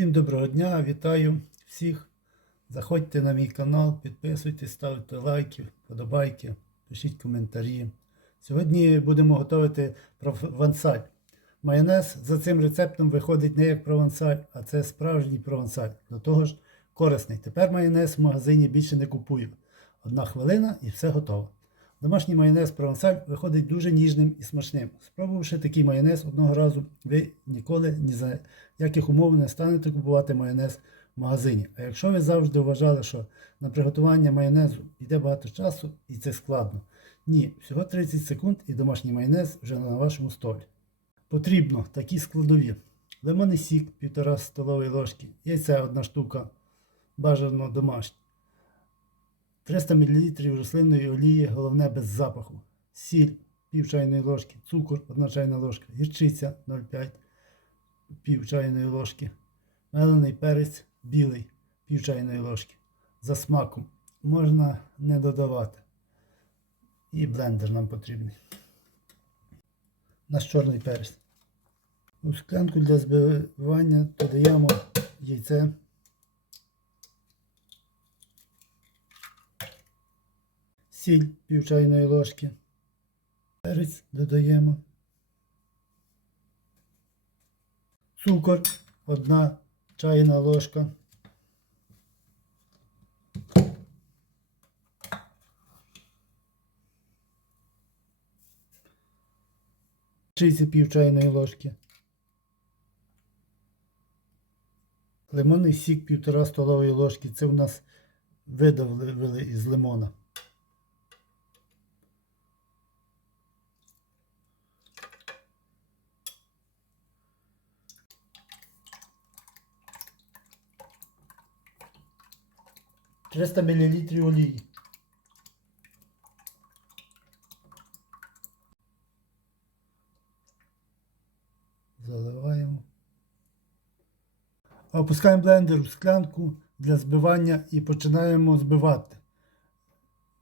Всім доброго дня, вітаю всіх. Заходьте на мій канал, підписуйтесь, ставте лайки, подобайки, пишіть коментарі. Сьогодні будемо готувати провансаль. Майонез за цим рецептом виходить не як провансаль, а це справжній провансаль. До того ж корисний. Тепер майонез в магазині більше не купую. Одна хвилина і все готово. Домашній майонез провансаль виходить дуже ніжним і смачним. Спробувавши такий майонез одного разу, ви ніколи ні за яких умов не станете купувати майонез в магазині. А якщо ви завжди вважали, що на приготування майонезу йде багато часу і це складно, ні, всього 30 секунд і домашній майонез вже на вашому столі. Потрібно такі складові: лимонний сік 1,5 столової ложки, яйця 1 штука, бажано домашнє. 300 мл рослинної олії, головне без запаху, сіль пів чайної ложки, цукор 1 чайна ложка, гірчиця 0,5 пів чайної ложки, мелений перець білий пів чайної ложки. За смаком можна не додавати. І блендер нам потрібний. Наш чорний перець. У склянку для збивання додаємо яйце. Сіль пів чайної ложки. Перець додаємо. Цукор одна чайна ложка. Чиці пів чайної ложки. Лимонний сік півтора столової ложки. Це у нас видавили із лимона. Триста мл олії. Заливаємо. Опускаємо блендер у склянку для збивання і починаємо збивати.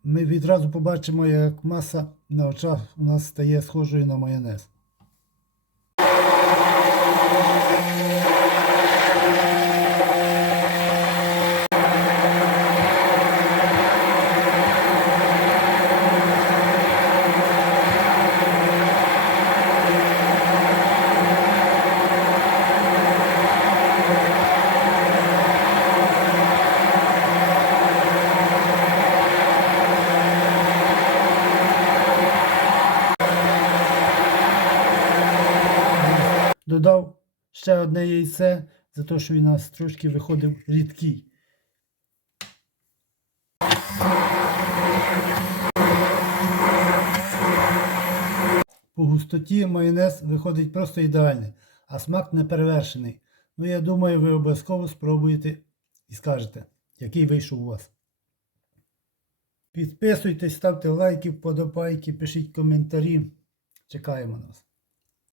Ми відразу побачимо, як маса на очах у нас стає схожою на майонез. Додав ще одне яйце, за те, що він у нас трошки виходив рідкий. По густоті майонез виходить просто ідеальний, а смак не перевершений. Ну, я думаю, ви обов'язково спробуєте і скажете, який вийшов у вас. Підписуйтесь, ставте лайки, вподобайки, пишіть коментарі. Чекаємо нас.